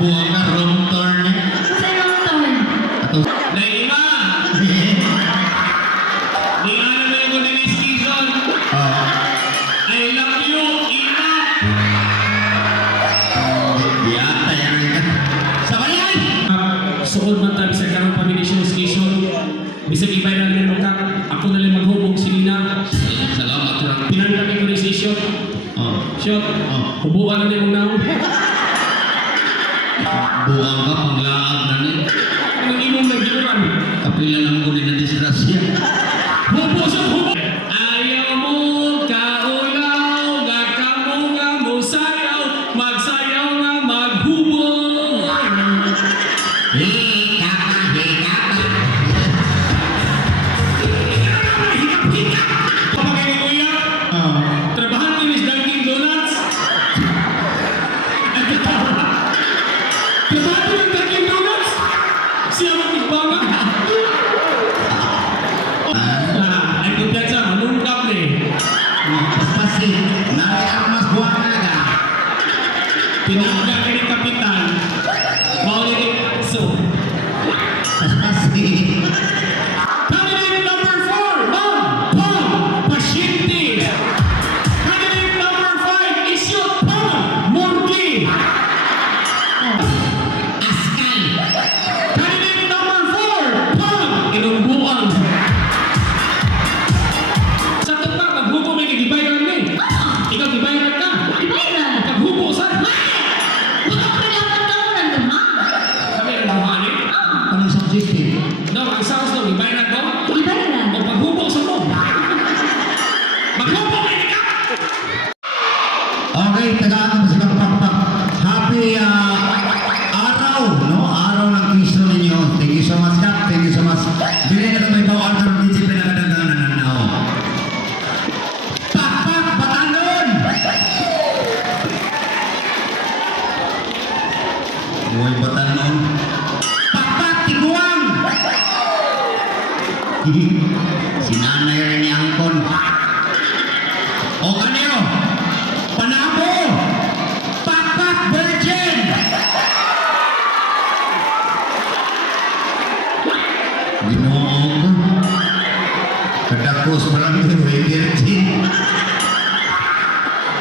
Buang ka, wrong turn eh. Sa wrong turn. Naima! Di nga naman yung next season. I love you, Ima! Yata yan rin ka. Sabayan! Sukod man tayo sa karong pamilisyon station. Bisag ibay na rin mo kak. Ako na lang maghubog si Nina. Salamat lang. Pinanggapin ko rin si Shot. Shot. Hubuan na rin mong naon. Buang ka, panglaag na rin. Anong imong nag-iuran? Kapila lang ko din na disgrasya. Hubo sa hubo! Ayaw mo kaulaw, gakamo mo sayaw, magsayaw nga maghubog. Hikap-hikap! Kapagay ni Kuya, trabahan ko ni Dunkin Donuts. Trabahan ko ng Dunkin Donuts. Siya magtigbanga. Ay kumpiyansa, manungkap ni. Paspasi, nari armas buang naga. Pinangga ka ni Kapitan. Maulit so. Paspasi. Candidate number 4, Ma'am Pam Pasyente. Candidate number 5, Isyot Pam Murgi. Askal. Candidate number 4, Pam Inumbuan. Sa tukpa, maghubo may nagibayaran mo eh. Ikaw gibayaran ka. Ibayran. Paghubo sa. Wala ko na dapat tawanan doon, ha? Kami ang buhaan eh. Anong subsisting? No, ang sounds no, gibayaran ko. Ibayran. O paghubo sa mo. Maghubo may nika. Okay, tagaan mo sa pagpapap. Happy araw, no? Araw ng Quezon ninyo. Thank you so much, Kap. Thank you so much. Bilhin na may bawal ng DJ pinakadagangan na nanao. Pakpak, Batanon! Buhay Batanon. Pakpak, Tiguang! Sinanay rin ni Angkon. O kanyo, Panabo! Pakpak, Virgin! Ginoo ko. Kadakos parang yung virgin.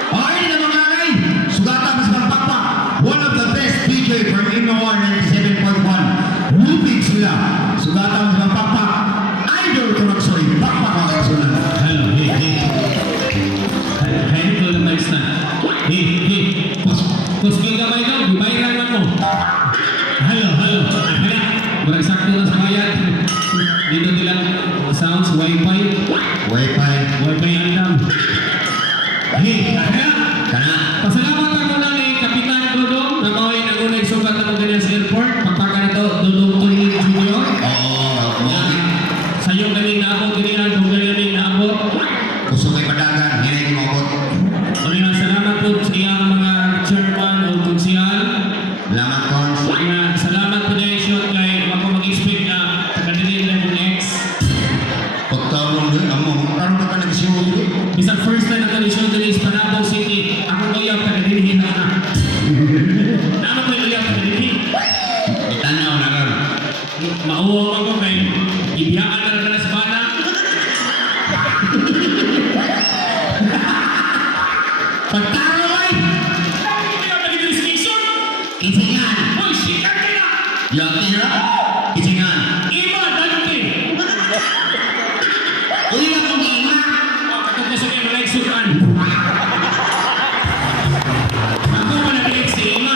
Okay na mga ngay, sugata mas magpakpak. One of the best DJ from Innovar 97.1. Lupig sila. Sugata mas magpakpak. Idol Turagsoy. Pakpak ang kasunan. Hello, hey. Hey, ito lang tayo na. Hey. Kusking kamay daw, gibayaran mo. Hello. Kaya, barang sakto lang sa bayad. Dito nilang sounds, wifi. Wi-Fi. Andam. Hey, kaya, Kana. pasalamat ako na ni Kapitan Dodong na maway nagunay sugat ako ganyan sa airport. Pagpaka na to, Dodong Toy Junior. Oo. Sa'yo galing na ako, ganyan, kung galing na ako. Gusto may padagan. Hinay mo ako. Maraming salamat po sa iyang mga chairman o konsihal. Salamat, Cons. Salamat po na Shot kay ako mag-expect na taga-din lang yung ex. Pagkaroon doon, karoon ka nag-show doon. Bisang first time na kondisyon doon is Panabo City. Ako ngayon taga-dinhin na na. Naman ko yung taga-dinhin. Itanaw na ka. Mauwang ako kay ibiyaan na lang sa bana. Pagtaro ay! Hindi ka nag-distinction. Isingan! Hoy, sikat ka na! Yakira! Isingan! Iba, dante! Uy, akong ima! Katapos yung mga eksukan. Ako mo nag-ex si Ima.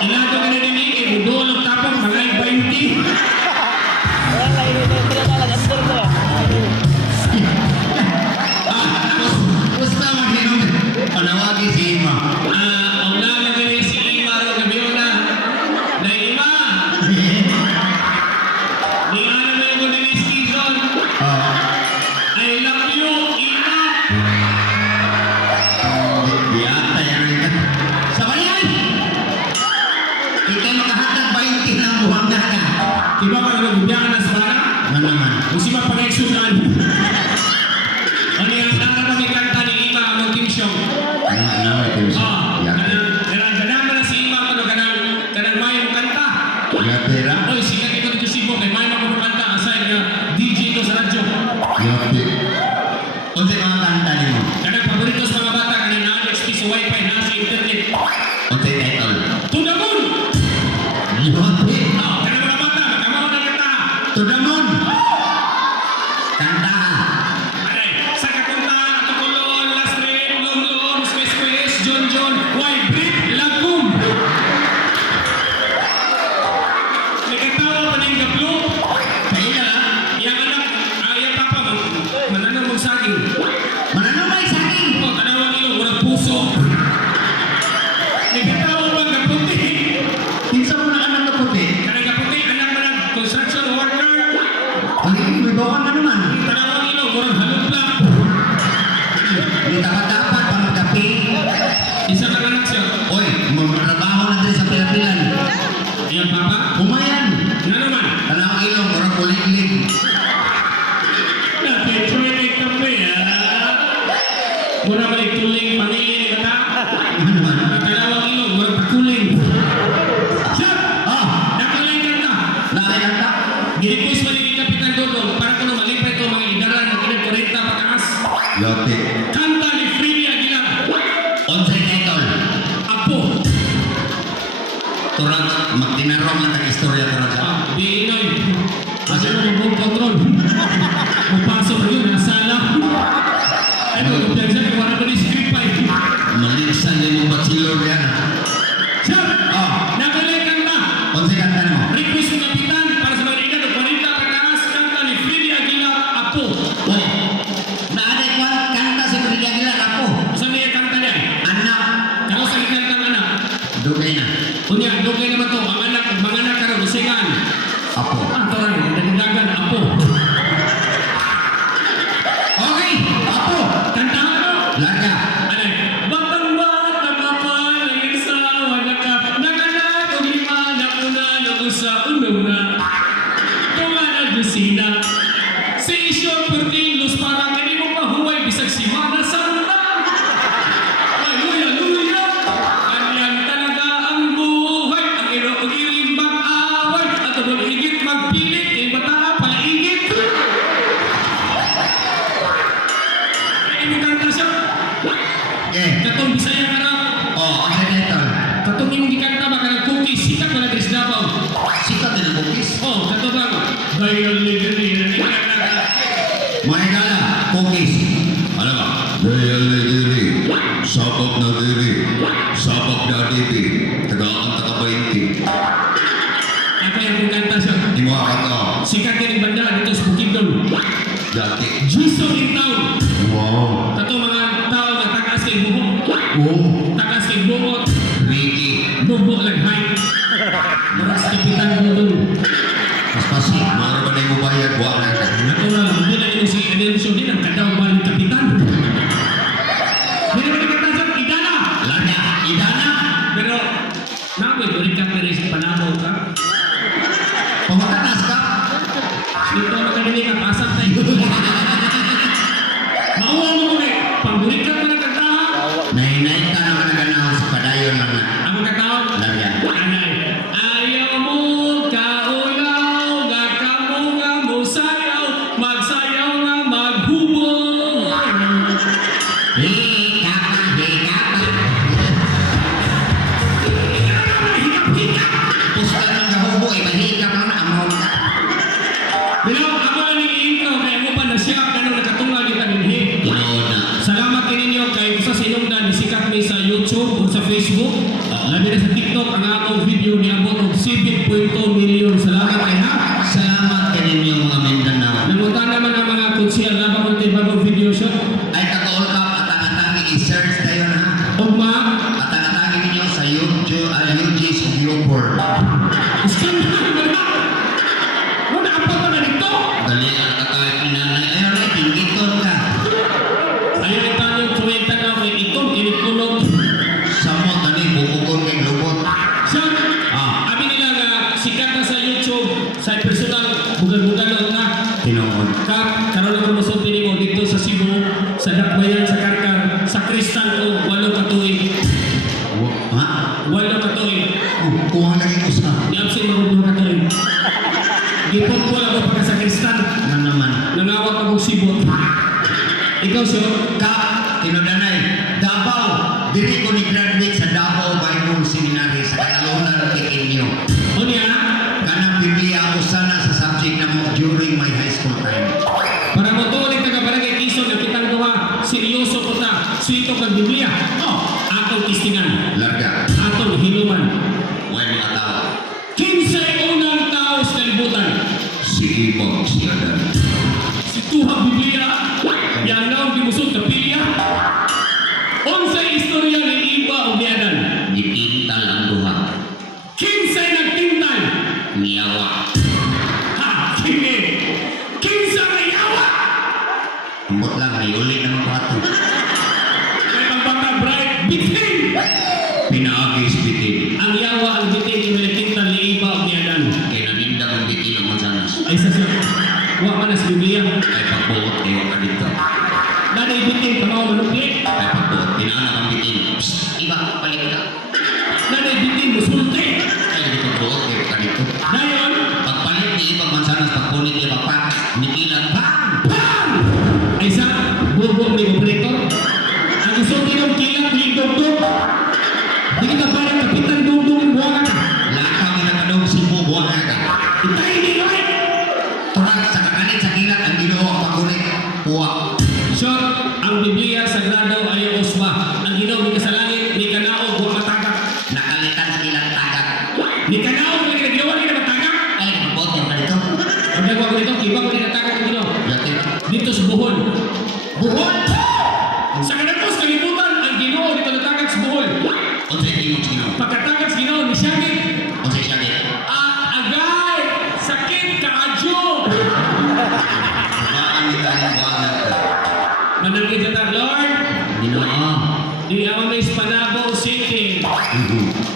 Ilato ka na din eh, budolog tapang malay 20. Gusto mag-inom. Panawagin si Ima. Ang nalagay si Ima rin na Biola. Na Ima! Di nga naman yung next season. I love you, Ima! Yata yan rin ka. Sabayan! Ikaw makahatag 20 ng buwang na ka. Diba ka naman bibiyaan na sa bana? Ano naman? Kung si mapag-eksukan. Ano yung naraming kanta ni Ima ang Team Show? Ano ito? Ah, Yata. ganang si Unsay title? To the moon! Yote. Oh, kaya mga bata, magkamaw na kita. To the moon. Kanta. Aray, sa kakunta, tukulon, last trip, long, squeeze, John, wide breed, lagum. May katawa pa na yung gaplo. Kaya na. Yang anak, yang papa, mananong mong saging. Mananumay sa akin. Oh, tanawang ilong, walang puso. May katawa pa gaputi. Kinsa mo na anak na puti. Kanang gaputi, anak mo ng construction worker. Ay, may bawang na naman. Tanawang ilong, walang halupla. May dapat pang magkapi. Isa ka anak siya. Oy, magtrabaho na diri sa pilapilan. Yang papa, Kumayan. nga naman. Tanang ilong, orang kulig-lig. Napituloy kami, mura balik tuling pangilin kata. Ano naman? Kalawang ilong, mura pakuling. Siya! Ah, Nakuling kanta. nakakanta. Ginipuis mo ni Kapitan Dodong para kung malipay ko mga idaran na kinagkarita pagkakas. Yote. Kanta ni Freddy Aguilar. Unsay title? Apo. Turag, magtinarong lang ang istorya turag. Binoy. Kasi mo yung control. Magpasok na yun, nasala. Ano, kumpiyansa, wala ko ni script pa eh. Maligsan din mo bachelor yan. Siya! Ah, Nakuling kanta. unsay kanta mo? Request ni Kapitan para sa mga edad ng 40 pagkakas kanta ni Freddy Aguilar, Apo. Oy, naaday ko kanta si Frida Aguilar ako. Saan niya kanta niya? Anak, Kano sa kanta ng anak? dugay na. Kunya, dugay naman to, ang anak karon usingan. Ako. Ah, taray, nagdagan, Apo. Okay, ako. Kantahan mo! Larga. Ano? Batang-bata ka pa, nag-isawa na ka, nanganak o lima na una na usa una. Tunga na dusina. Si Isyo Portillos parang hindi mo mahuway bisag si Mana Santa. Hallelujah! Kanyan talaga ang buhay, ang iro-iring mag-away, at ang higit magpilit, kay bata palaigit. Ay, mo kanta siya. Eh, Katong Bisaya ka raw. oh, unsay title? Katong yung gikanta ba ka ng cookies, sikat wala Chris Davao. Sikat din ang cookies. Oh, kato bang Dayal Ligari, nangyayang Mga gala, cookies. Ano ba? Dayal na diri, sabak na diri, sabak na diri, tagaan taka-20. Ako yung kanta siya. Di mo kanta. Sikat din yung banda dito sa Bukidnon. Dati. Jason in town. Wow. Kato mga tao nga takas kay buhok. Oh, Takas kay buhok. Ricky. Bubo lang hay. Maras kapitan mo doon. Mas pasi, mara ba na yung bayad? Wala ka. Natural, hindi na yung si Edelso din ang kadaw ba ng kapitan. Hindi naman kanta siya, Idana. Larga, Idana. Pero, namin, balik ka pa rin sa Panabo ka. Pamatanas ka. Dito makadinig ka, pasang tayo. Mauwa mo ko eh. Panggulit ka pa ng kantahan. Nainay ka naman naganahan sa padayon lang na. Ang katawag. Larga. Anay. Ayaw mo kaulaw, gakamo nga mo sayaw, magsayaw nga maghubong. Hika pa, hika pa. Hikap-hikap. Pusta ng gahubo, mahika pa na amon ka. Pero ako lang yung intro, kaya mo pa na siya, kanong nakatungag kita ninhi. Inoon na. Salamat din ninyo kay sa sinungdan, isikat mi sa YouTube o sa Facebook. Labi na sa TikTok, ang akong video ni abot og 7.2 million. Salamat kay ha. Salamat kaninyo mga Mindanao. Nangutan naman ang mga konsyal na bakit bagong video shot. Ay kakaol ka, atang-atang i-search tayo na. Ugma, Atang-atang ninyo sa YouTube, UG's Viewer. iskan na na. Wala ang pa na dito. Dali ang katawid ni nanay. Ayaw na, pinggiton ka. Ayaw ito yung kumenta na may itong kinikulog. Samot, dali, bukukon kay lubot. Siya, abi nila nga sikat na sa YouTube, sa personal, bugal-bugal lang na. Tinoon. Karoon ako masulti mo dito sa Cebu, sa Dakbayan, sa Karkar, sa Kristal ko, 8 katuig. Ha? 8 katuig. Oh, kuha lagi ko sa. Di absent mo 2 katuig. Gipon ko lang ako pagka sa Kristal. Ano naman? Nangawat akong sibot. Ikaw, sir? Ka, tinudanay. Davao. Diri ko ni graduate sa Davao Bible Pinaagis bitin. Ang yawa ang bitin yung malakita ni Iba o ni Adan. Kaya naninda kong bitin ang mansanas. Ay sa wa man sa Biblia. Ay pagbuot kayo ka dito. Nanay bitin ka mga manukli. Ay pagbuot, pinaanak ang bitin. Psst, iba, palit ka. Nanay bitin musulti. Ay pagbuot kayo ka dito. Dayon, Pagpalit ni ibang mansanas, pagpunit ni Papa, nikilat, bang! bam! Ay sa bubo ni operator. Ang isang tinong kilang dugdug. Di kita parang kapitan dugdug ang buwangan ka. Lakaw na nakadong sibo, buwang ka. Itay ni Noy. Turag sa kakanit sa kilat, ang ginoo ang pagpunit. Puwak. Sure, ang Biblia Sagrado ay usma. Ang Ginoo ni kasalangit ni kanaog wa matagak. Nakalitan sa kilat tagak. Ni kanaog ni ginawa ni matagak. Ay pagbuot kayo ka dito. Ang nagawa ko nito, ibang ni natagak ang Ginoo. Yate. Dito sa buhol. Buhol! Sa kanapos kalibutan ang Ginoo dito natagak sa buhol. Unsay tingog sino? Pagkatagak sa Ginoo ni Shaggy. Unsay siya di? Agay! Sakit kaadyo! Baan ni tayo buwangan ka. Manangkit sa tag, Lord. Ginoo. Di ako may Panabo City.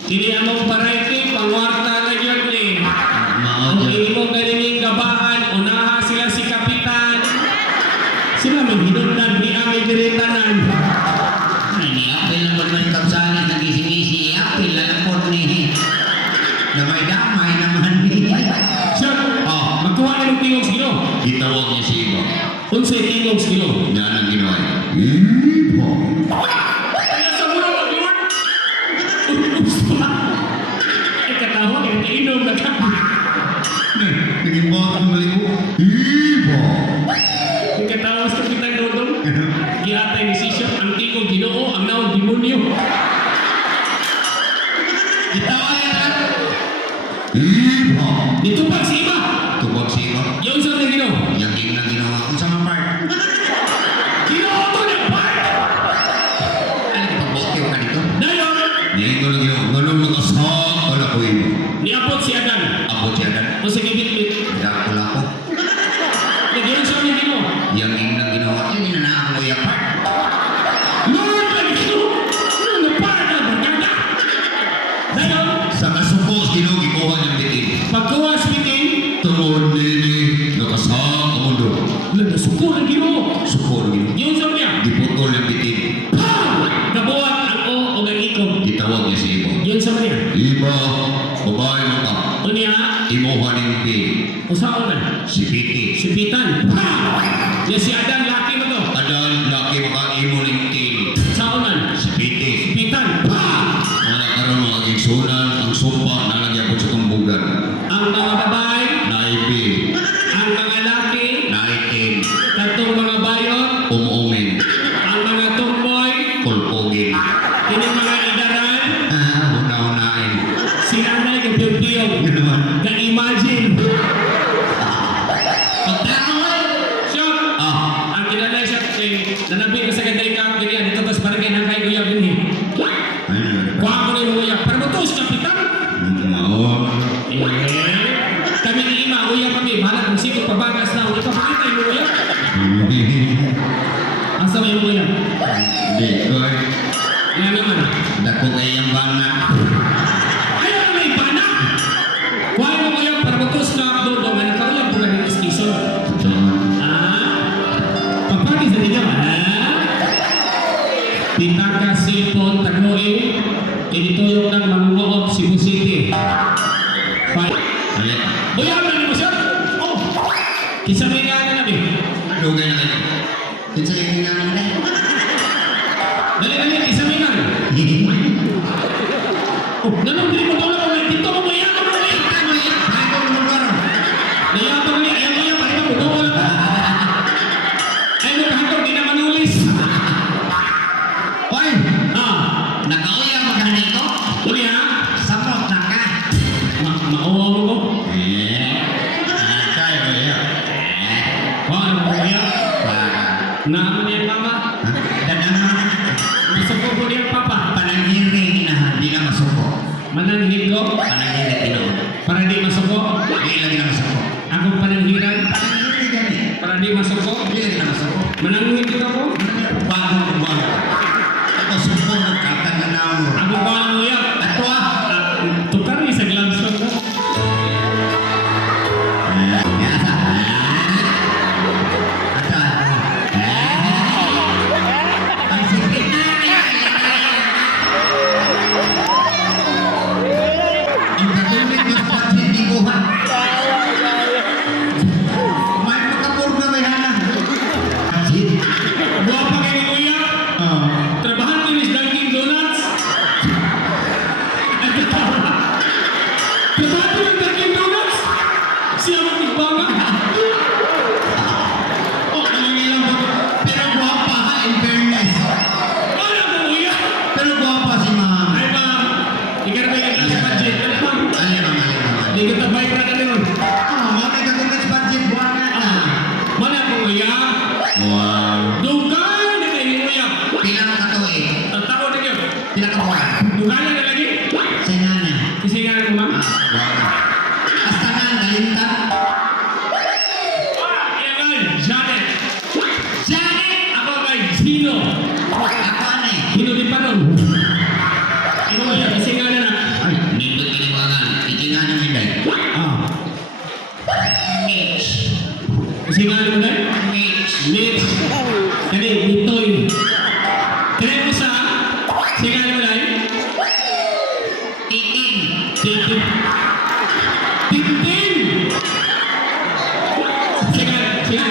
Dili among parete, pangwarta na yun ni. Mao Ang dyan. imo ganingin gabahan, unaha sila si Kapitan. Sila may hinundan, di amay diretanan. Ay, ni Apil lang po naman yung kapsalit, nag-isi-isi. Apil lang po ni. Damay-damay naman ni. Sir, magkuha na ng tingog sa Ginoo. Itawag niya si Iba. Unsay tingog sa Ginoo? Yan ang ginawa. Iba. Kaya sa muro mo, Lord. Ay katawa, kainom na ka. Naging bawat ang balik ko. Iba. Ay katawa sa Kapitan Dodong. Giatay ni Sisyo, ang tingog Ginoo, ang naong demonyo. Itawa yan. Iba. Dito pa si Iba. Tubag si Iba. Yung sa mga Ginoo. Yang king lang ginawa ko sa mga part. Ginoo to ng part. Ano pagbuot kayo ka dito? Dayon, Ngayon ko lang ginawa. Ganun nakasak. Wala ko Iba. niapot si Adan. Abot siya dan. O sige, bit-bit. Dakula ko. Nagyan sa mga Ginoo. Yang king lang ginawa. Yung ginanaan ko yung part. Lord, ang Ginoo. Ano na part na barkada? Dayon, Sa kasupos, ginugi ko ng bitin. pagkuha sa bitin, Tungod nini, nakasak ang mundo. nagasuko ang Ginoo. Sukor gino. Yung sa mga, Diputol ng bitin. kabuhat ang o o ang ikog. Itawag niya si Iba. Yung sa mga, Iba, babae mo ka. unya, Imuha ng pin. usaon na. Si Piti. Si Pitan. Yan si Adan, laki mo to. Adan, laki mo ka imo ng tin. Saonan. Si Piti. Si Pitan. Wala karon mo aging sunan, ang sumpa, nalagyan po sa tumbugan. Ang mga babae, Naipi, ang mga laki, naitin, katong mga bayot, umuumin, ang mga tumboy, kulpugin. kining mga idaran, Una-unain. si Anay kapiyong-piyong. Ganoon. Ka-imagine. Pagtangan! Siyok, Ah, ang kinalay siya, nanabi ko sa ganday ka, ganyan, dito tas parang ganyan kay Kuya Binhi. ayun. Kuha ko na yung Kuya, para mo to, si Kapitan. Oo. Kami ni Ima, Kuya kami, bahala kung sino pabagas na, Kuya, papakita yung Kuya. Asa mo yung Kuya? Hindi ko eh. Yan naman. Dako kayang bana. Ayaw na may bana! Kuha mo Kuya, para mo to, stop, dodo, nga nakaulang po kami ng station. Papagi sa ninyo, ha? Pitaka, Silpon, Tagoe, inituyok ng Mangungoop, Cebu City. Ayan. Kuya, ano mo siya? Oh! Kisabay nga na namin. Dugay na kayo. Kinsa yung ginanong na? Dali, kisabay nga. Oh, nanong dili mo doon ako, dito mo Kuya, ano mo Kuya? Ano yan? Ako mo magkaroon. Naya pa kami, ayaw Kuya, parang mo doon lang. Ay mo kahapon, di na manulis. Oy! Nakauya maghanay ko? Kuya, Sapot na ka. mauwa mo ko. Kayo yan. Ano mo Kuya? Para. Naman yan mama. Dadama. Masuko ko niya papa. Panangiring na di na masuko. Mananghid ko, Panangiring tinood. para di masuko. Di lagi na masuko. Akong pananghiran, Panangiring gani. para di masuko. Di lagi na masuko. Mananghid ko ako. Bago kumbaga. Ako suko ng kakaganaw. Ako ba ang Hindi ko tabay na ganun. Mamay ka kung budget buwan na na. Mana ko kaya? Wow. Dugay na kayo hinuyak. Pilang ka to eh. Ang tao na kayo. Pilang ka buwan. Dugay na lagi. Sinana. Kasi nga ko ma'am. Wow. Hasta nga, galinta. Yan ay, Janet. Janet! Ako kay Zino. Ako ano eh. Hino di pa nun. Ano kaya? Kasi nga na na. Ay, nindot kiniwangan. Ikingan yung hinday. Mitch. Kasi nga na na. Mitch. Mitch. Kani, Mitoy. Kani mo sa? Kasi nga na na. Titing. Tintin. Tintin! Sige, sige.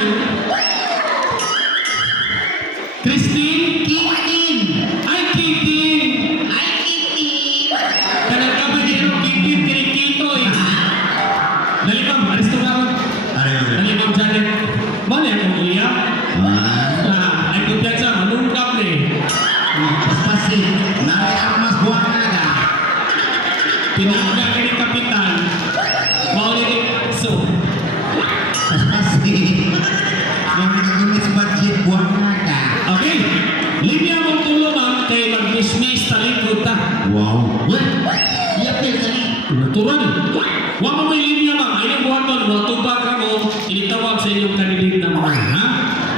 Christine? Kitin. Ay, Kitin! Ay, kitin. Talaga ba niyo Kitin? Kinikitoy. Dali ma'am, alis to ma'am. Dali ma'am, Janet. Mali akong iya. Ay, kumpiyansa, manungkap na eh. Paspasi. Nari ako mas buwan na na. Pinagka ka ni Kapitan. Maulit so. Paspasi. Mamay ka kung budget buwan na na. Okay. Linya mong tulo ma'am kay mag-dismiss talikod ta. Wow. Yapil ka ni. Natural. Wa mo may linya ma'am. Ayaw buhaton. Wa tubag ka mo. Initawag sa inyong candidate na mga. Ha?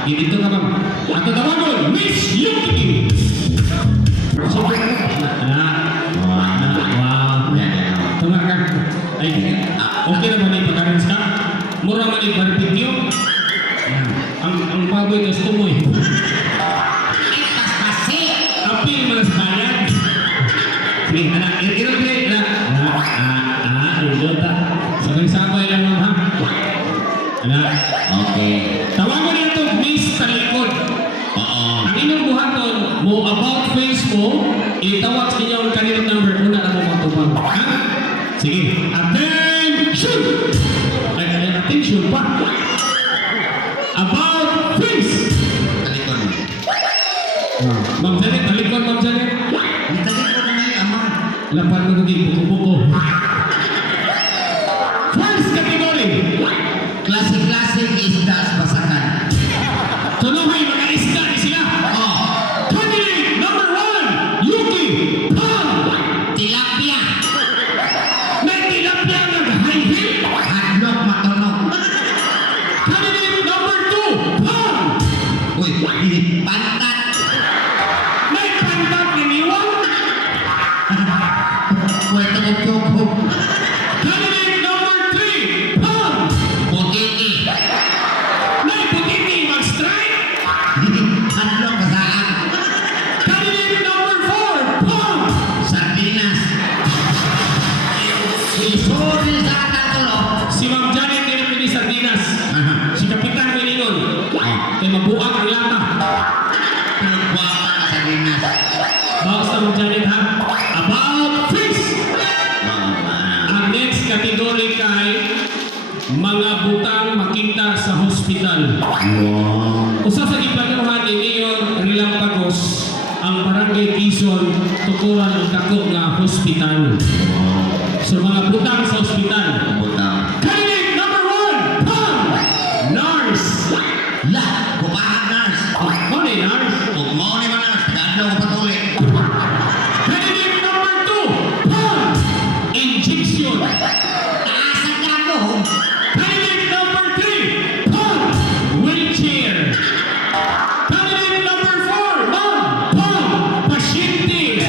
Dito ka ma'am. Ato tawagon. Miss Yuki. So, wow. Tunga ka. Ay, okay na ba na ipag-arrange ka? Mura man i-barbecue? Ang baboy gusto mo eh. Paspasi. Apil mo na sa bayan. Sige, anak, irot-irot, anak. Irot-irot. Sabay-sabay lang ma'am ha. Anak, Okay. tawagan niyo ito, Miss Talikod. Oo. Ang inyong buhaton, mo about face mo, itawag sa inyo ang kanilong number. Una na mo matubang. Ha? Sige. Attention! Ay, attention pa. About face! Talikod mo. Ma'am Janet, talikod, Ma'am Janet. Talikod na may ama. Lapan mo kong buko-buko. First category. Klasik-klasik isda sa basakan. Tunuhay mga isda ni sila. Oh. Candidate number 1, Yuki Pang. Tilapia. May tilapia ng high heel. Hadlok matunog. Candidate number 2, Pang. Uy, pantat. May pantat iniwan. Uy, tagog-tugog. Candidate number 3, Pang. Butiti. May putiti mag-strike. Hadlok kasaan. Candidate number 4, Pang. Sardinas. Isuri sa tatulo. Si Ma'am Janet Pinipini Sardinas. Si Kapitan Piningon. Oh. Kay mabuang ang lata. Pinagwapa ka sardinas. Bawas na Ma'am Janet ha. About face. Ang next category kay mga butang makita sa hospital. Wow. Usa sa ipanuhan ni Mayor Rilampagos ang Barangay Quezon tukuran ang dako nga hospital. So mga butang sa hospital. Butang. Candidate number 1, Pam! Nurse! Lah, kumahan nurse. Ano ni nurse? Huwag mo ni man nurse. Ganda ko patuloy. Candidate number 2, Pam! Injection! Asa ka mo? Candidate number 3, Pam! Wheelchair! Candidate number 4, Ma'am! Pam! Pasyente!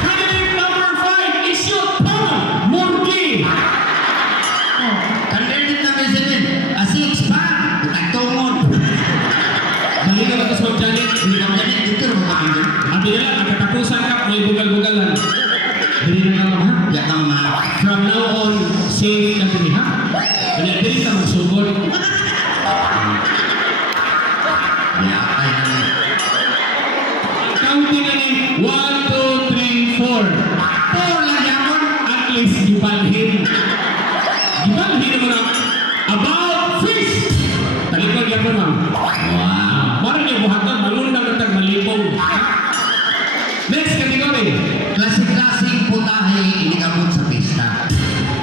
Candidate number 5, Isyot! Pam! Murgi! Candidate number 7. A six-pack. Tagtungod. Dali na ba ito sa Ma'am Janet? Hindi naman ganit. Dito rin mga kanil. Ang nila, ang katapusan ka, may bugal-bugalan. Dali na lang ha? Diyan ka mga. From now on, safe na dili ha? Kanya dili ka magsugod. Ay, ay. Counting na ni 1, 2, 3, 4. 4 lang yapon. At least gibalhin. Gibalhin mo na. About fish. Talikod yapon ma'am. Wow. Mara niyo buhatan, malundang ng tagmalipong. Next category. Klasik-klasik putahe inikabot sa pista.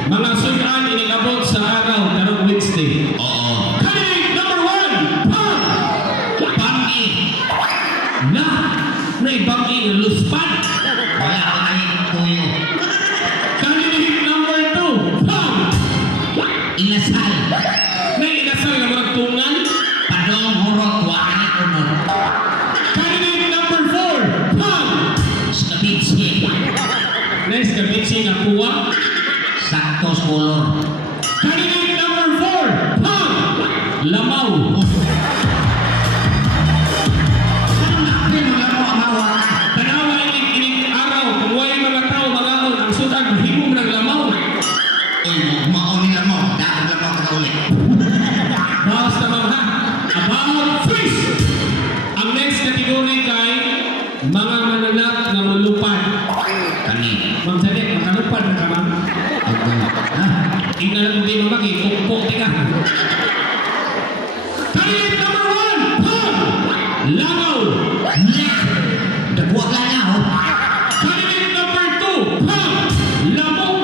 Mga sugat sa kabitsing ang puwa. Saktos color. Candidate number 4, Pam Lamaw. Ano mo lang mo amawa ka? Tanawa ining araw, kung way mga tao mangaon ang sudan mahimong ng lamaw. Uy, mauni lang mo. Dapat lang mo kakaulit. Bawas na mga about freeze. Ang next category kay mga mananap na malupad. Kani. Ma'am Janet, makalupad na ka ma'am. Ha? Tingnan lang kung di mo maki, kukuk tika. Candidate number 1, Pam Lamaw. Dagwag lang ako. Candidate number 2, Pam Lamok.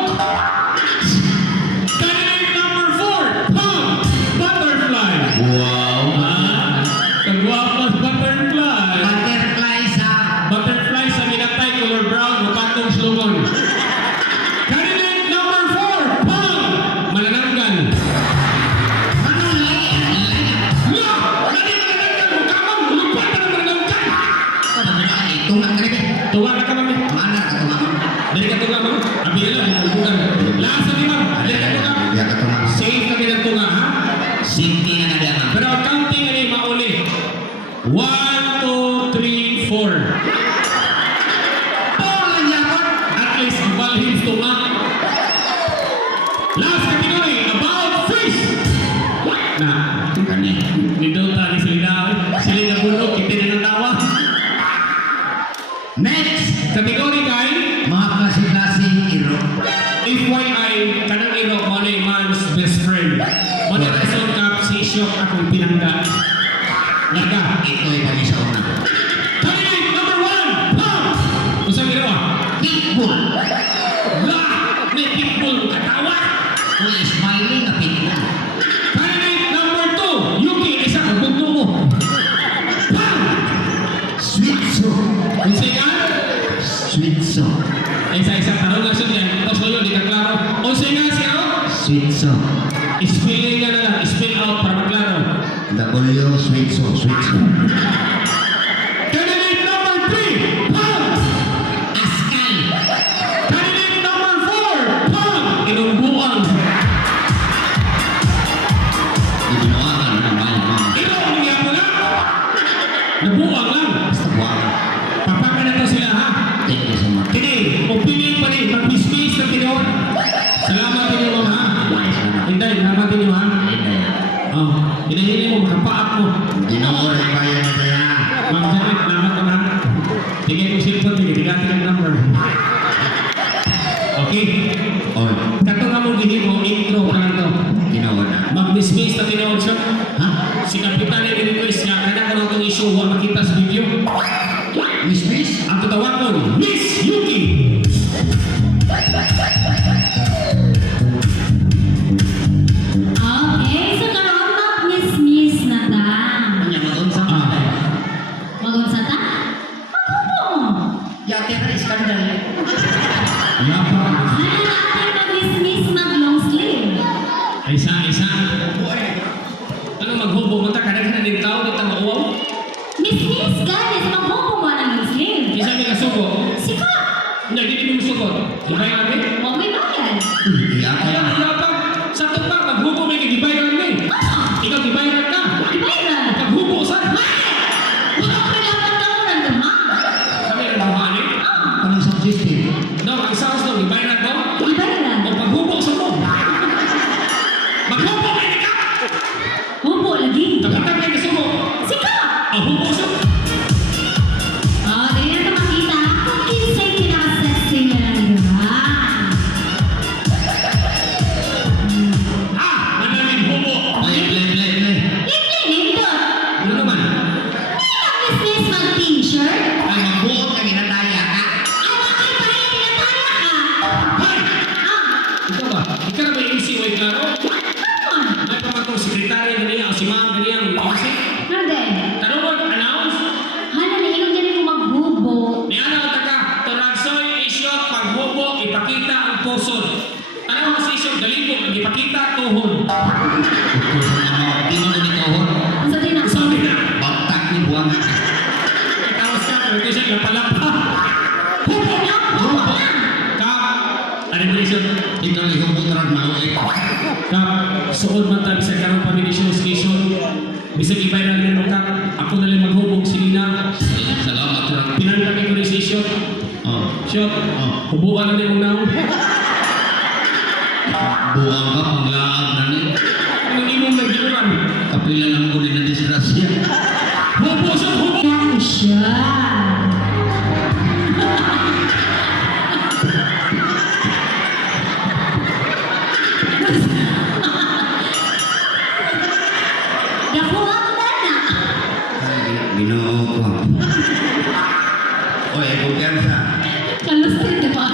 Candidate number 4, Pam Butterfly. Wow. Kagwapas butterfly. Butterfly sa... Butterfly sa minatay, color brown, mapatong slogan. Candidate number 4, Pam Manananggal. Ano lagi? Nga! Lagi manananggal mo kamang, lupa ka na manananggal. Tunga ka rin. Tuwa na ka mami. Mana ka tunga mo? Dali ka tunga mami. Abi na lang, bumubugan. Lasa ni ma'am. Dali ka tunga. Ya ka tunga. Safe kami ng tunga, ha? Simpi na nagama. Pero ang counting na mauli. 1, 2, 3, 4. Paul lang yakot. At least balhin tunga. Last category, about freeze. Na, Kani. nindot tali sila na bulok, kita na ng tawa. Next. Kategory kay Mga klase-klaseng iro. FYI, kanang ino mo na man's best friend. Mo na reason kap si Isyok akong pinangga. Laga. Ito'y kami sa una. Candidate number 1, Pam! Usang ginawa? Pitbull. La! May pitbull katawa! Uy, smiling na pitbull. Candidate number 2, Yuki, isa ka bugno mo. Pam! Sweet so. Unsa yan? Sweet so. Isa-isa tarong lang siya. Tapos yun, di ka klaro. Unsa nga siya? Sweet so. Spelling nga na lang, spell out para maklaro. W sweet so. Sweet so. Candidate number 3, Pam! Askal. Candidate number 4, Pam! Inumbuan. Ibinuangan na naman. Ikaw ang nangyay mo lang. Nabuang lang. Basta buwan. Papaka na to sila, ha? Thank you so much. Kini, opinion pa rin. Mag-mismis na tinawag. Salamat din mo, ha? Hinday, salamat din mo, ha? Oh, hinahili mo, makapaak mo. Dinoore pa yan kaya. Ma'am Janet, salamat ka, ha? Tingin ko cellphone, tingin ang number. Okay. Oy, Kato nga mong gini mo, intro pa lang to. ginawa na. Mag-dismiss na tinawag siya. Ha? Si Kapitan ay request niya, kaya ka na itong issue, huwag makita sa video. Miss Miss? Ang tatawag ko, Miss Yuki! Okay, so karon mag-miss na ta. Kanya mag-unsa ka. Magunsa ta? Magkumo. Yate ka iskandal. Yapa. Ano natin mag-miss mag-long sleeve? Isa. Ano maghubo mo ta? Kadaghan na din tao, di ta mauwaw? Miss guys, magbubo mo ng long sleeve. Isa may kasugo. Sika! Hindi, hindi mo sugot. Di ba yung amin? Huwag may bayad. Yate Kaya ka. yapa, sa tupa, maghubo may kagibayaran mo eh. Ano? Ikaw gibayaran ka. Ibayran. Maghubo sa... Wala ko dapat ako ng dama. Kami ang buhaan eh. Anong sound system? No, ang sounds no, gibayaran ko. Ibayran. O paghubo sa mo. Maghubo may ka! Hubo lagi. Kapatang may kasugo. Sika! Ang hubo sa... Oh, dili na ito makita kung kinsay pinaka-sexy niya lang, di ba? Manaling hubo. Oy, play. Libre nito. Ano naman? Business mag-t-shirt. Ay, magbuot ka, ginataya ka. Ay, bakit pa rin nataya ka? Hay! Ah, Ikaw ba? Ikaw na may MC o klaro? ano? May pamatong sekretary na niya o si ma'am na niya ang MC? Nande. Tanong mo, announce? Hala, nainom din ko magbubo. Ni ano taka, Turagsoy, isyok, paghubo, ipakita ang pusod. Tanong mo si isyok, galibog, ipakita tuhod. Di mo nitohon. Sa din ako. Sabi na, Bagtak ni buwang. itawas ka, pero ito siya napalapa. Hubo! Hubo lang. Ka, Animation. Ikaw yung putrag maluit. Kap, suod man tayo sa karong paminisyon station. Bisag ibay na rin kap. Ako na lang maghubog si Lina. Salamat, Turag. Pinanlaki ko rin si Shot. Oh. Shot. Oh. Hubukan na rin mong naon. Buang ka, panglaag na ni. Anong imong nag-iuran? Kapila ng uli na disgrasya. Hubo, Shot, hubo! Yan siya. Nakuha ko na na. Ay, ginoo ko. Oy, kumpiyansa. Kalustin, di ba?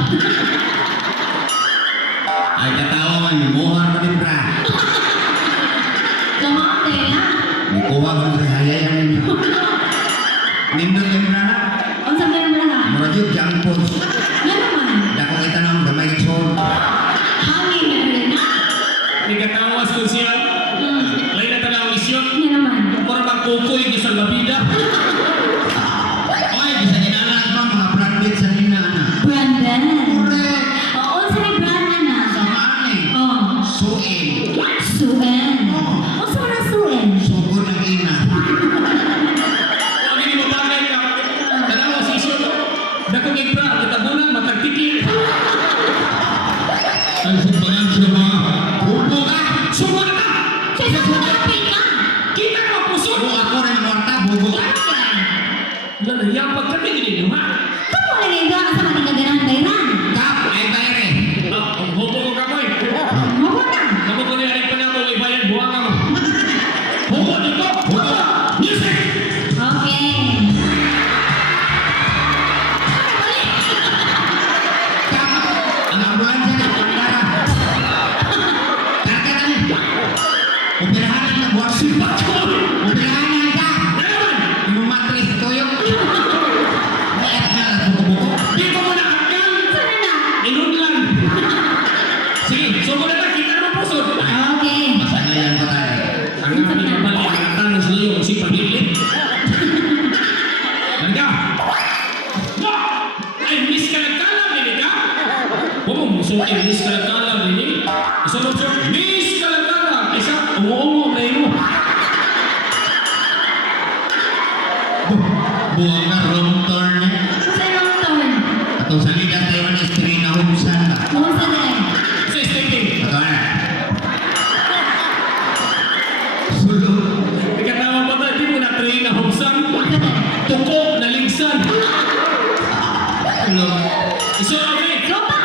Ay, katawa man, mimuhar mo din, pra. Kamate, ha? Mikuha ko sa hayayan ninyo. Nindot yung pra. Ang sabi ng mga. Murad yung junk food. Yan naman. Dako kita nang gamay ng sol. Hangin na rin, ha? May katawas ko siya. Lain na tanaw isyon. Yan naman. Para magkukoy sa labida. Oy, bisa ginalat mo mga branded sa nina, ana. Brandon. Correct. Oo, sa may Brandon na. Sa mani. Oh. Suing. Suen. O sa mga suen? Sugod ng ina. Huwag ini mo bagay ka. Tanaw si isyon. Dako ibra, kitabunan, matagtiki. Ay, sumbangan siya mga. Hubo ka. Sumo na ta! Kaya sa mga pika. Kita ka puso! Hubo ako rin ang warta. Hubo ka. Lalayang pagkami gini ha? Kamu na rin doon sa mga ganahan bayran. Kap, ay bayre. Ang hobo ko kamoy. Mawa na. Kamu ko niya rin pa na ako ibayan buwang ka mo. Hobo dito! Hubo. Music! Okay. Kap, ang ambulansya na pagkara. Karga kami. Upirahan na buwag sipat. Upirahan na ka. Naman! Yung matris tuyok. Mayat na lang buko-buko. Di ko mo nakakal! Sana na. Inudlan! Sige, sumo na ta! Kita naman puso! Okay. Masagayan ko tayo. Ang aming kapal ay nakatang sa iyo si pagigit. Ganda! No! Ay, miss ka nagkalam, hindi ka? Huwag mo muso, ay miss ka nagkalam, hindi? Isa mo siya, miss ka nagkalam! Isa, umu-umu na mo. Buwag na wrong turn eh. Sa yung turn. Atong salida tayo ng istri na humsan ba? Kung sa din. Sa stating, Ato na. Sulod. ikatawa pa tayo, di mo na-train na humsang. Tuko na ligsan. Sulod. Iso, okay? Tropa.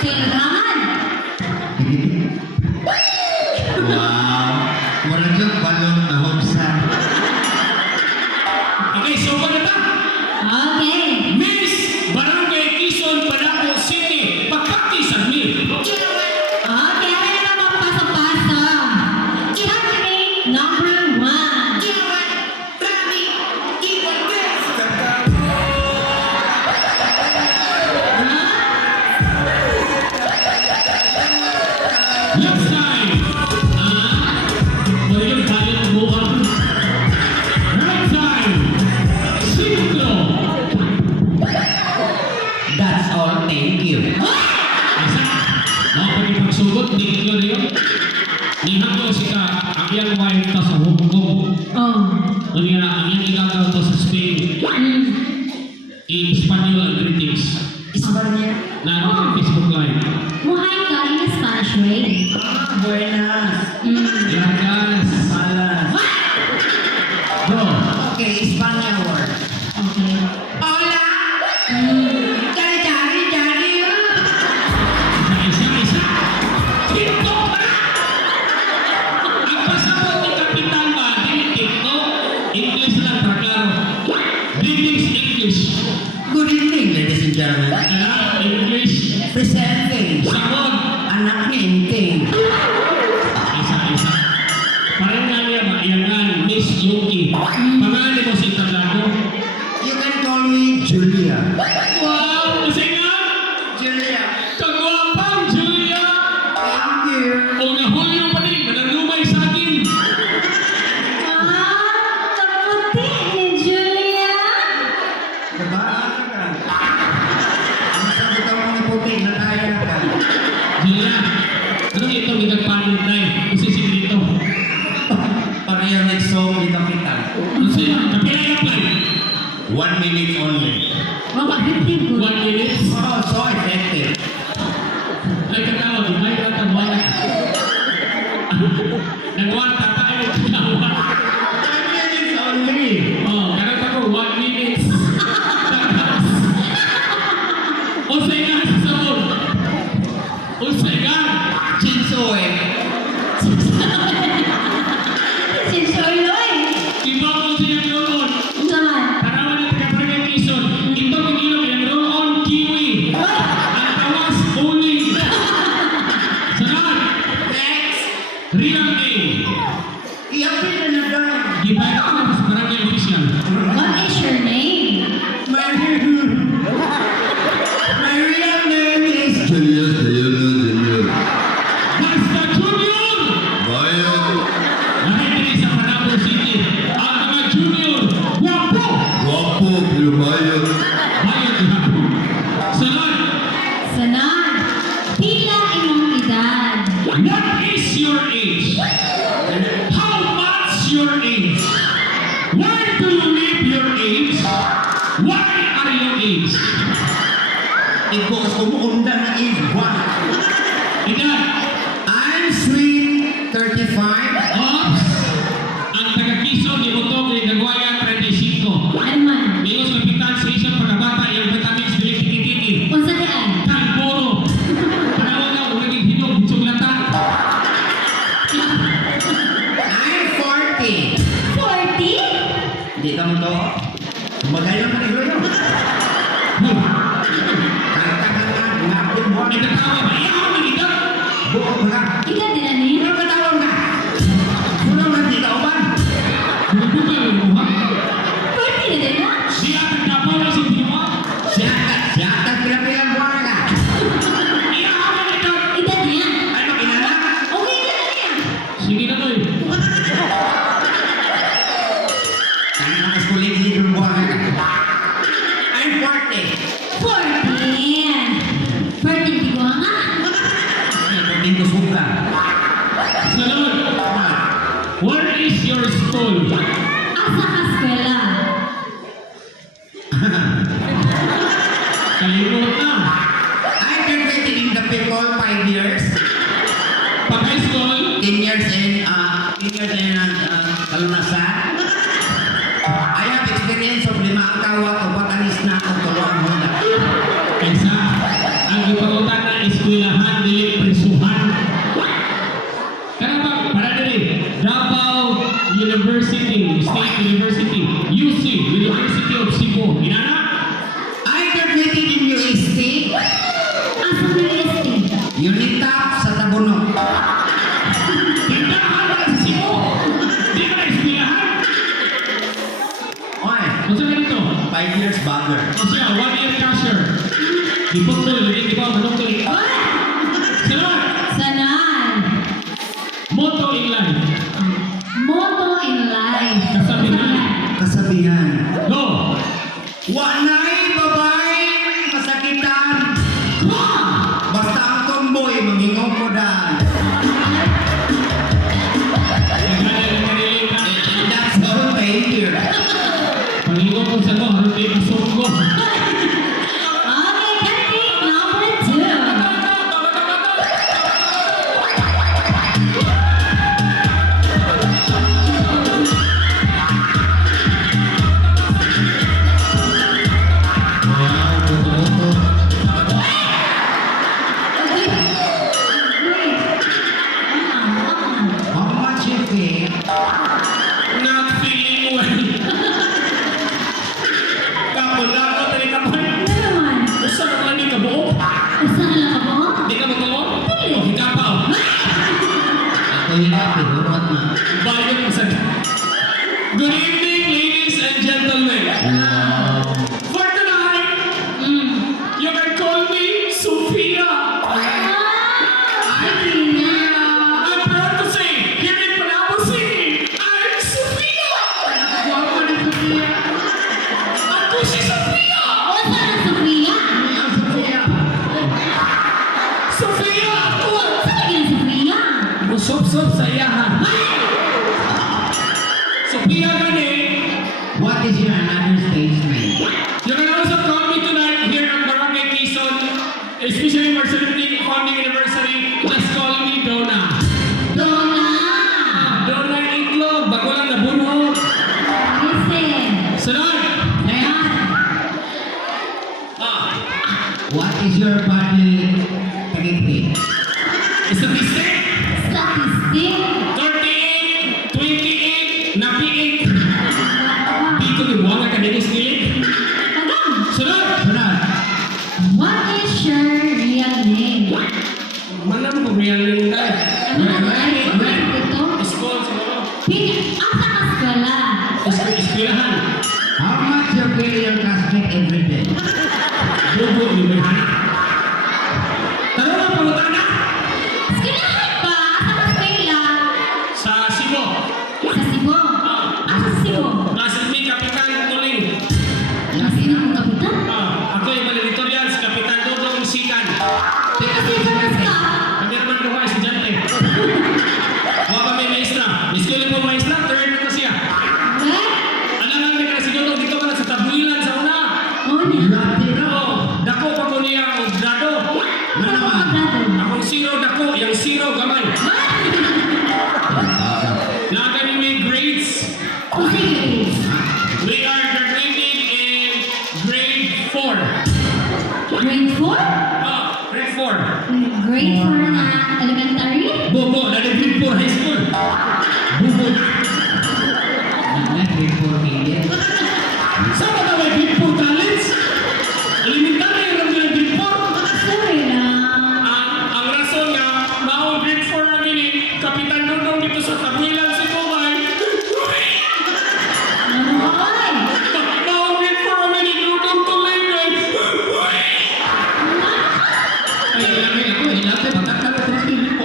Silrangan. Wow. Murag yung balon na humsan. Okay, so ba na ta? Okay. Miss Barangay Quezon, Panabo City, pagpaktisan mi. Okay, ano naman magpasok-pasok? Country number 1. Left side. Wala yung tayo ng buwan. Right side. Singlo. That's all. Thank you. Isa. Mga pagkipagsugot, tinglo rin yun. Nihan ko si ka, ang iyang wife ta sa Hong Kong. Oh. Ang iyang igagaw to sa Spain. I-Espanyol ang greetings. Isbanya. Na ano sa Facebook Live. Muhay ka in Spanish, right? Buenas. Gracias. Malas. Go. Okay, Espanya word. Okay. Hola. Cari. Isa. TikTok pa! Ang pasabot ni Kapitan ba, hindi TikTok? English lang, traklaro. Greetings, English. Good evening, ladies and gentlemen. Kaya, English. Presenting. Sabon. Anak ni Inting. Isa. Parang nga niya ba, iyangan, Miss Yuki. Pangalan mo si Tablado. You can call me Julia. Wow! Kasi nga, Julia. kagwapang Julia! Thank you. O nahulyo pa din, mananumay sa akin. Kaputi ni Julia. Diba? only. Mapag-victim ko. 1 minute. Oh, so effective. Ay, katawag. Ay, katawag. Nagwarta tayo. 5 minutes only. Oh, karang ako, 1 minute. Unsay nga sa sabon? Unsay nga? Chinsoy. Sinsoy Loy. Iba ko siya roon. Unsa man? Tarawan na taga Quezon. Ito ang ilog yung roon kiwi. Ang tawas uli. Sunod. Next. Real name. Iyapin na na daw. Gibay ako na sa barangay official. What is your name? My real name is Julius Junior. Basta Junior. Bayan. Nakitiri sa Panabo City. Ang mga junior. Guwapo. Wapo, Lumayan. Bayad guwapo. Sunod. Sanan. Pila imong edad? What is your age? How much your age? Where do you live your age? Why are you age? Ikaw as umuunda na is one. Edad. I'm sweet 35. Ops. Ang taga-Quezon, Libotong, Ligagwaya, 35. Ano man? Mayos mapitan sa isang pagkabata, yung vitamins dili tiki-tiki. Unsa di ay? Kalboro. Panawag na, ulaging hinog, bitsuglata. I'm 40. 40? Hindi ka mo to. Magayon ka nilo yun. Kanta-kanta, ngapin mo. May natawa ba? Iyaw ang edad. Buo ka. Ikaw din ani? Ano ka tawag ka? Puno lang di kauban. Bubuka yung buha. 40 na din na? Siya ang Davao na si Diwa. Siyakat pila-pila buwan ka. Iyaw ang edad. Edad niya? Ano kinala? Okay na niya. Sige na to eh. Kaya mga kulit-lit ng buwan ka. I'm 40. 40. 40 di ko nga. Hindi ko suka. Sunod. Where is your school? Asa ka eskwela? Kalimut na. I graduated in the people 5 years. Pag high school, 10 years in kalunasan. I have experience of 5 ang kawat o batanis na ako tuloan mo na. kaysa ang ipagutan na eskwelahan dili prisuhan. Kaya ba, para diri, Davao University, State University, UC, University of Cebu. Inana? I graduated in UST, Asa ka UST? Unitap sa Tabunok. Tindahan ba sa Cebu? Di ba na eskwelahan? Oy, Kung saan ganito? 5 years bagger. O siya, 1 year cashier. Di po to, lagi di ba, manong to. What? Sunod, Sanan. motto in life. Motto in life. Kasabihan. Kasabihan. Go! Wanay babae masakitan. Basta ang tomboy mangingong ko daan. And that's all thank you. Pangingo ko sa to, harap di asong ko. Okay, country number 2. How much you think? Not feeling well. Kapula ko, tali ka pa. Ano naman? Usa ka lang di ka buo. Usa ka lang ka mo? Di ka magkawa? O, hikapaw. Ako yung happy, hurot na. Bayan mo sa... Good evening, ladies and gentlemen. Wow. For tonight, you can call me Sophia. I'm proud to say, here in Panabo City, I'm Sophia. Guwapo ni Sofia. Ako si Sophia. Usa na Sofia? Ang Sofia. Sophia ako. Usa na gina Sofia? Musop-sop sa iyahan. Sophia gani. What is your another stage name? Yung What is your body technique? Statistic? Statistic. 38, 28, napiik. Dito gibuang ka kanina skill. Tagang. Sunod! Sunod. What is your real name? Manam ko real name tayo. Ano na ito? School siguro. Ang sa kaskwala. Ispilahan. How much you pay your classmate every day? Bubo ni Berhana. Tanong ang pangutana Eskwelahan ba? Asa kaskwela? sa Cebu. Sa Cebu. Asa sa Cebu? Classmate Kapitan Tuling. Sino ang kapitan? Ako yung valedictorian si Kapitan Dodong Sikan. May kasifras ka? Kami naman ko kayo, estudyante. Mga kami maestra. Iskuli po maestra, third na siya. Eh? Ano lang may kasi Dodong, dito ka na sa tabuilan sa una. Oo niya. Oo, dako pa ko niya ang grado. Ano ang kapitan? Akong zero dako, yung zero gamay. Na kami may grades. O sige. We are graduating in grade 4. Grade 4? Grade 4. Grade 4 na elementary? Bobo, na grade 4 high school. Bobo. Grade 4 million. Saan ba may grade 4 college? Elementary yung grade 4. Sorry na. Ang rason nga, maong grade 4 namin eh, Kapitan Dodong dito sa Tabuilan si Bumay. Ano ba ay? Maong grade 4 namin eh, Dodong tuloy eh. Ay, namin ako, hinapin, matakala ko sa grade 4.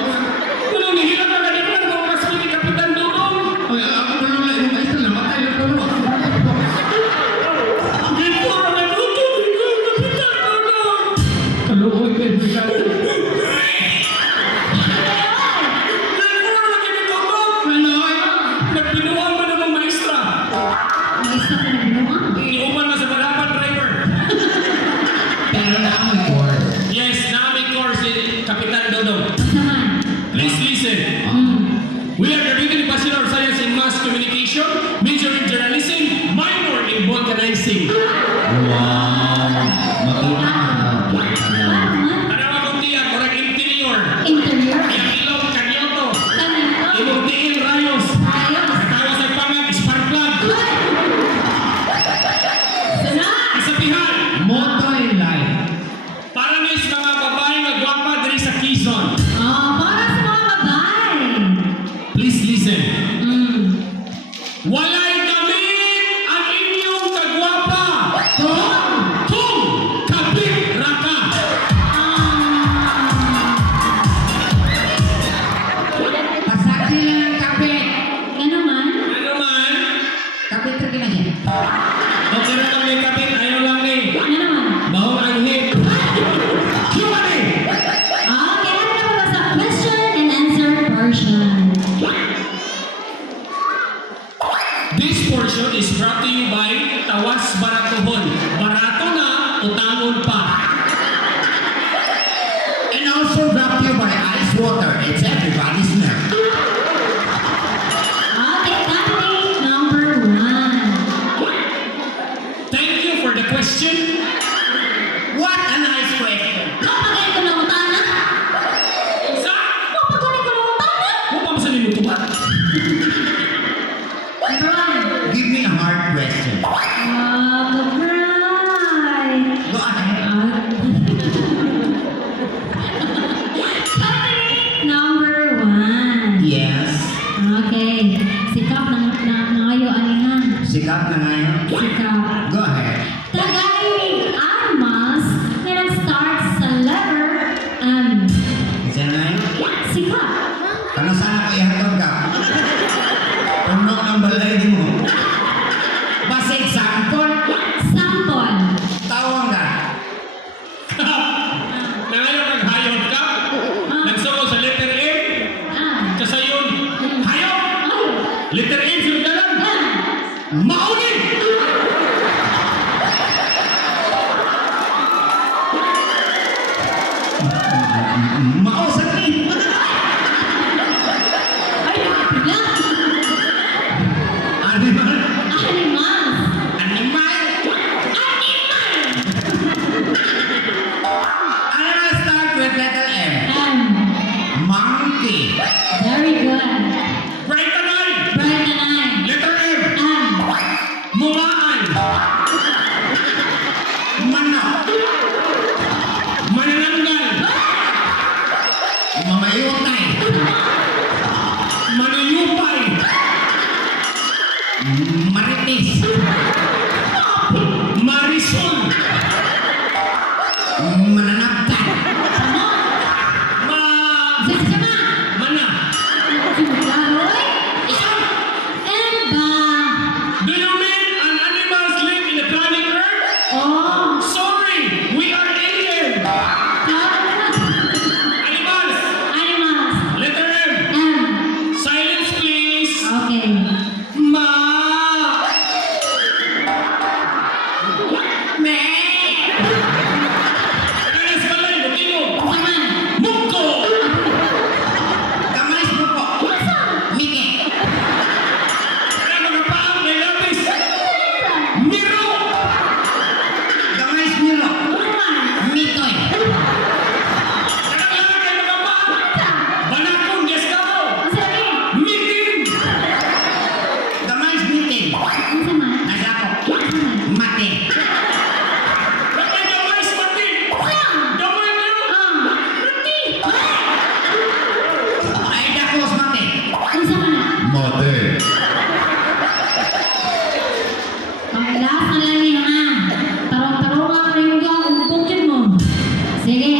Ano, nihilap na ganito na mga classmate ni Kapitan Dodong. Ay, ako malulay yung maestro, namatay yung tulo. Grade 4 namin, Dodong, Kapitan Dodong. Kaluoy kayo, bigay. Grade 4 na kami Dodong. Ano, ay? Nagpinuhan ba namang maestra? May isa ka na binuha? Iuman na sa balapan driver. Pero na ako yung course. Yes, namin course ni Kapitan Dodong. Masaman. Please listen. We are graduating in Bachelor of Science in Mass Communication, major in journalism, minor in vulcanizing. Wow. Makita ka. Ano akong tiyan, orang interior. Interior. Yang ilong, kanyoto. Kanito. Imong tiin, rayos. Ayos. Katawa sa pangag, spark plug. Sunod. Kasabihan, Motto in life. para nis mga babae na gwapa diri sa Quezon. Para sa mga babae. Please listen. Wala. Walay kami ang inyong kagwapa. Kung kapit raka. Pasakti lang ang kapit. Ano man? Ano man? Kapit rin na siya. Okay na kami kapit, ayaw lang ni. Ano man? Bawang ang hit. Q&A. Okay, ano na ba sa question and answer portion? This portion is brought to you by Tawas Baratohon. Barato na, utangon pa. And also brought to you by ice water. It's everybody's nerve. Okay, topic number 1. Thank you for the question. What a nice question. Kapagay ko ng utana? Sa? Kapagay ko ng utana? Kung pa masanin mo tubat? Number 1. Give me a hard question. Right. Go ahead. Topic number 1. Yes. Okay. Sikap na ngayon anihan. Sikat na ngayon. Sikap. Go ahead. Tagay animals na nag-start sa letter M. Isa na ngayon. Sikap. Ano sana ko ihatod ka? Puno ng balay di mo. Basta example. Sample. Tawang ka. Nangayon naghayot ka? Nagsuko sa letter M? Kasayon, hayop! Ay. Letter M, sinudalan! Mauni! Mausap ni. Ay, nakapila. Animal. Animals. Animal. Animal. Me! Kanas balay, lutino. Saman! Mungko. Kamalis mo po. Mike. Kaya mga paang may lapis. Miro. Kamalis Milo. Mitoy. Kaya mga paang. Banakong Gestapo. Sabi! Mitin. Kamalis Miting. Ang saman? Nasako. Mate. Bakit gamay sa mati? Gamay niyo. Mati. Ay dakos mate. Ang saman? Mate. Panglas na lang yun ha. Tarong-tarong ako yung ang bukid mo. Sige.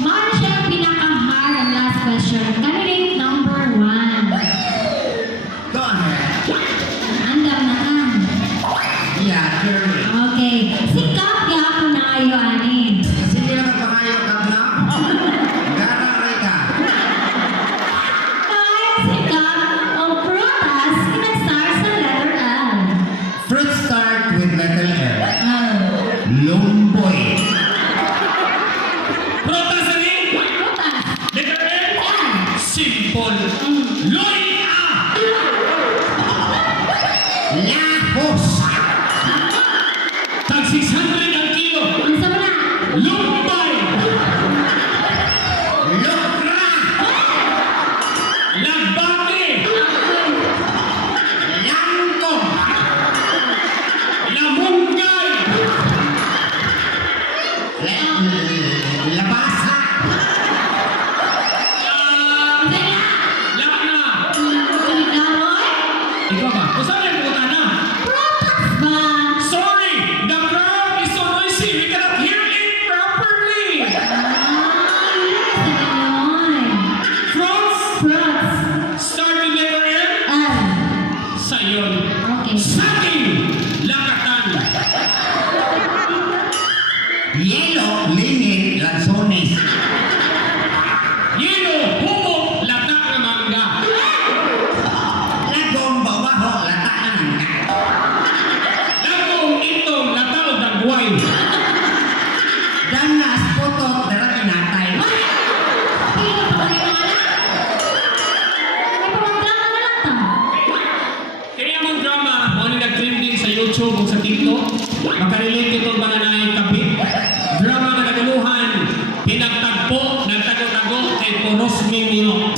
Mara siya ang pinaka-hard ang last question. Candidate number 1. Go ahead. Andam na ka. Yeah, sure. Okay. Sikap di ako na kayo, ani. Kasi hindi naman pangayo ka na. Gara ka. Kahit sikap o prutas, nag-start sa letter L. Fruit start with letter L. Ah. Lumboy. Protas ani. Prutas. Letter L. Yan. Simple. Loy A. Lahos. Tag 600 ang kilo. Ang sama na. Lumbay. Lukra. Lagbate. Langkong. Lamunggay. Labasa. Sige na. Lakna. Garoy. Ikaw ba? Kung saan yung pumunta na? Prutas ba? Sorry, the crowd is so noisy. We cannot hear it properly. Fruits Fruits. start with letter L. L. Sayon. Okay. Saging. Lakatan. Yelo. Lingit. Lansones. Yelo. Humok. Latak na mangga. Lagong babaho. Latak na nangka. Dagong itong lataw dagway. Danas. Putot. Darat inatay. Pili pa kayo ng anak. May pamagdrama na lang ta. Kaya mong drama, mo ni nag-trending sa YouTube o sa TikTok, makarelate itong mga naing kapit. Drama na naguluhan, pinagtagpo, nagtago-tago, kay Poros Minyo.